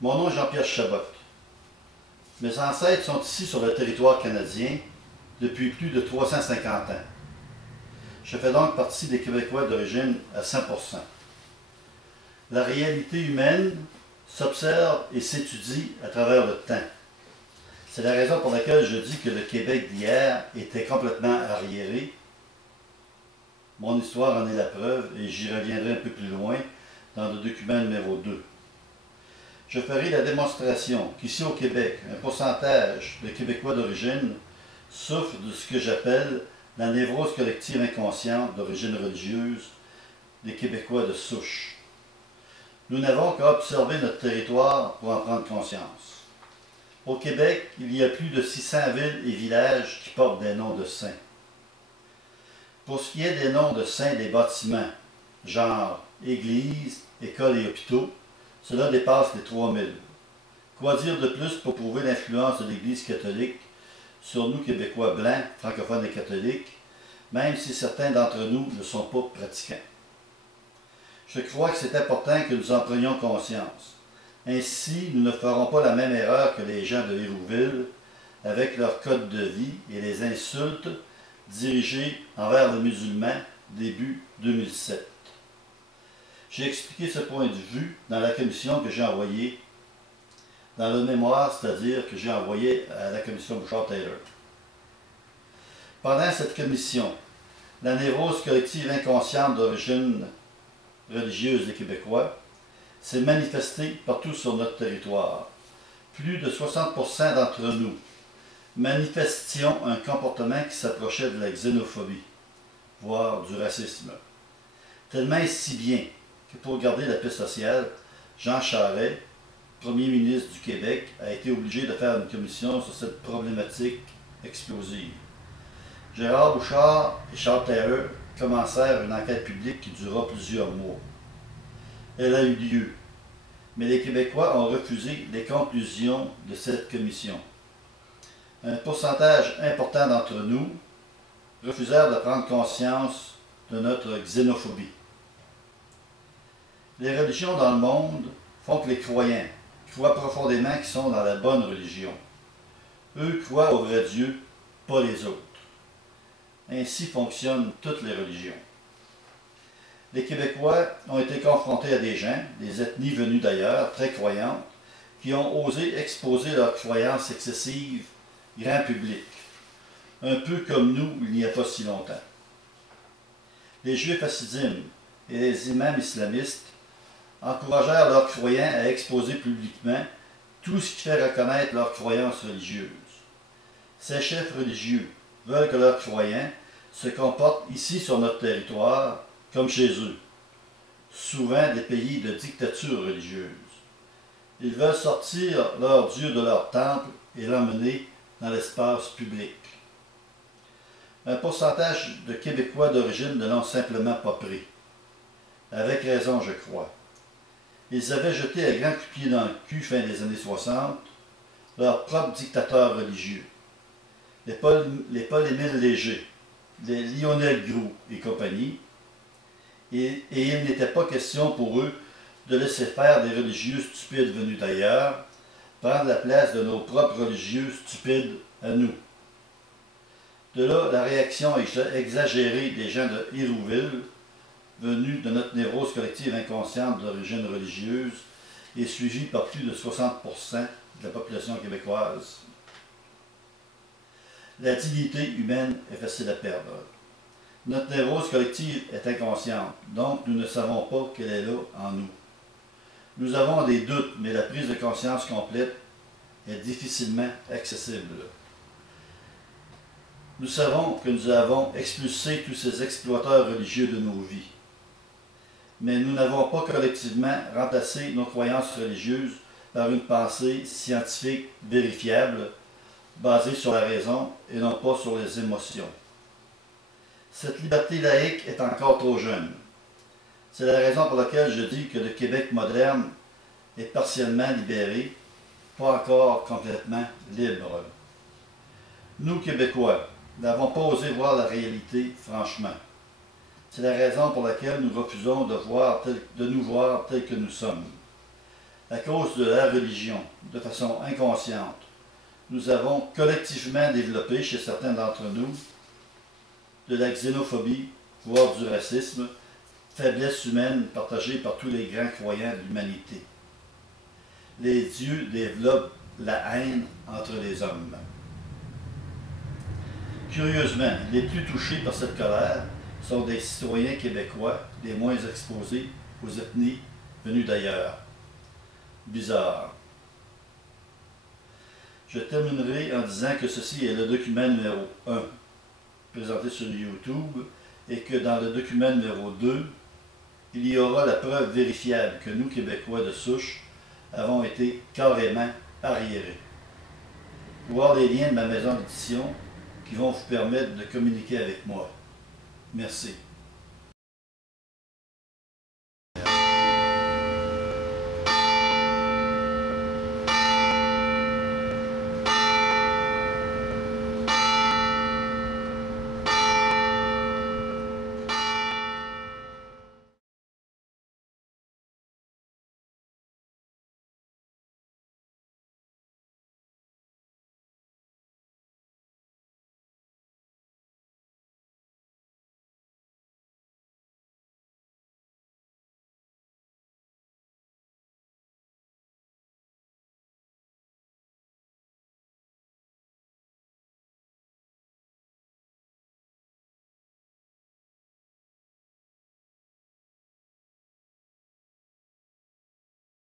Mon nom est Jean-Pierre Chabot. Mes ancêtres sont ici sur le territoire canadien depuis plus de 350 ans. Je fais donc partie des Québécois d'origine à 100%. La réalité humaine s'observe et s'étudie à travers le temps. C'est la raison pour laquelle je dis que le Québec d'hier était complètement arriéré. Mon histoire en est la preuve et j'y reviendrai un peu plus loin dans le document numéro 2. Je ferai la démonstration qu'ici au Québec, un pourcentage de Québécois d'origine souffrent de ce que j'appelle la névrose collective inconsciente d'origine religieuse des Québécois de souche. Nous n'avons qu'à observer notre territoire pour en prendre conscience. Au Québec, il y a plus de 600 villes et villages qui portent des noms de saints. Pour ce qui est des noms de saints des bâtiments, genre églises, écoles et hôpitaux, cela dépasse les 3000. Quoi dire de plus pour prouver l'influence de l'Église catholique sur nous Québécois blancs, francophones et catholiques, même si certains d'entre nous ne sont pas pratiquants. Je crois que c'est important que nous en prenions conscience. Ainsi, nous ne ferons pas la même erreur que les gens de Hérouville avec leur code de vie et les insultes dirigées envers les musulmans début 2007. J'ai expliqué ce point de vue dans la commission que j'ai envoyée, dans le mémoire, c'est-à-dire que j'ai envoyé à la commission Bouchard-Taylor. Pendant cette commission, la névrose collective inconsciente d'origine religieuse des Québécois s'est manifestée partout sur notre territoire. Plus de 60% d'entre nous manifestions un comportement qui s'approchait de la xénophobie, voire du racisme. Tellement et si bien que pour garder la paix sociale, Jean Charest, premier ministre du Québec, a été obligé de faire une commission sur cette problématique explosive. Gérard Bouchard et Charles Taylor commencèrent une enquête publique qui dura plusieurs mois. Elle a eu lieu, mais les Québécois ont refusé les conclusions de cette commission. Un pourcentage important d'entre nous refusèrent de prendre conscience de notre xénophobie. Les religions dans le monde font que les croyants croient profondément qu'ils sont dans la bonne religion. Eux croient au vrai Dieu, pas les autres. Ainsi fonctionnent toutes les religions. Les Québécois ont été confrontés à des gens, des ethnies venues d'ailleurs, très croyantes, qui ont osé exposer leurs croyances excessives grand public, un peu comme nous il n'y a pas si longtemps. Les Juifs hassidim et les imams islamistes encouragèrent leurs croyants à exposer publiquement tout ce qui fait reconnaître leurs croyances religieuses. Ces chefs religieux veulent que leurs croyants se comportent ici sur notre territoire comme chez eux, souvent des pays de dictature religieuse. Ils veulent sortir leur Dieu de leur temple et l'emmener dans l'espace public. Un pourcentage de Québécois d'origine ne l'ont simplement pas pris. Avec raison, je crois. Ils avaient jeté à grands coups de pied dans le cul, fin des années 60, leurs propres dictateurs religieux. Les Paul-Émile Léger, les Lionel Groulx et compagnie, et il n'était pas question pour eux de laisser faire des religieux stupides venus d'ailleurs, prendre la place de nos propres religieux stupides à nous. De là, la réaction exagérée des gens de Hérouville, venus de notre névrose collective inconsciente d'origine religieuse, et suivie par plus de 60% de la population québécoise. La dignité humaine est facile à perdre. Notre névrose collective est inconsciente, donc nous ne savons pas qu'elle est là en nous. Nous avons des doutes, mais la prise de conscience complète est difficilement accessible. Nous savons que nous avons expulsé tous ces exploiteurs religieux de nos vies. Mais nous n'avons pas collectivement remplacé nos croyances religieuses par une pensée scientifique vérifiable, basée sur la raison et non pas sur les émotions. Cette liberté laïque est encore trop jeune. C'est la raison pour laquelle je dis que le Québec moderne est partiellement libéré, pas encore complètement libre. Nous, Québécois, n'avons pas osé voir la réalité franchement. C'est la raison pour laquelle nous refusons de nous voir tels que nous sommes. à cause de la religion, de façon inconsciente. Nous avons collectivement développé chez certains d'entre nous de la xénophobie, voire du racisme, faiblesse humaine partagée par tous les grands croyants de l'humanité. Les dieux développent la haine entre les hommes. Curieusement, les plus touchés par cette colère sont des citoyens québécois les moins exposés aux ethnies venues d'ailleurs. Bizarre. Je terminerai en disant que ceci est le document numéro 1, présenté sur YouTube, et que dans le document numéro 2, il y aura la preuve vérifiable que nous, Québécois de souche, avons été carrément arriérés. Voir les liens de ma maison d'édition qui vont vous permettre de communiquer avec moi. Merci.